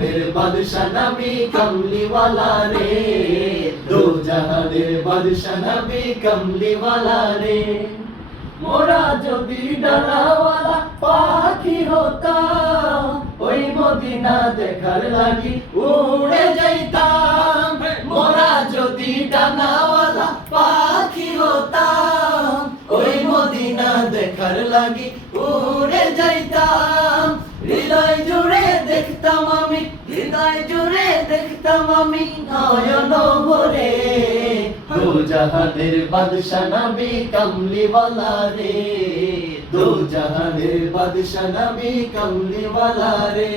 জাহানের বাদশা নবী কমলিওয়ালা রে। দো জাহানের বাদশা নবী কমলিওয়ালা রে। মোরা যদি ডানাওয়ালা পাখি হতাম, ওই মদিনা দেখার লাগি উড়ে যাইতাম। মোরা যদি ডানাওয়ালা পাখি হতাম, ওই মদিনা দেখার লাগি উড়ে যাইতাম। হৃদয় জুড়ে দেখতাম আমি নয়ন ভরে। দু জাহানের বাদশা নবী কমলিওয়ালা রে। দু জাহানের বাদশা নবী কমলিওয়ালা রে।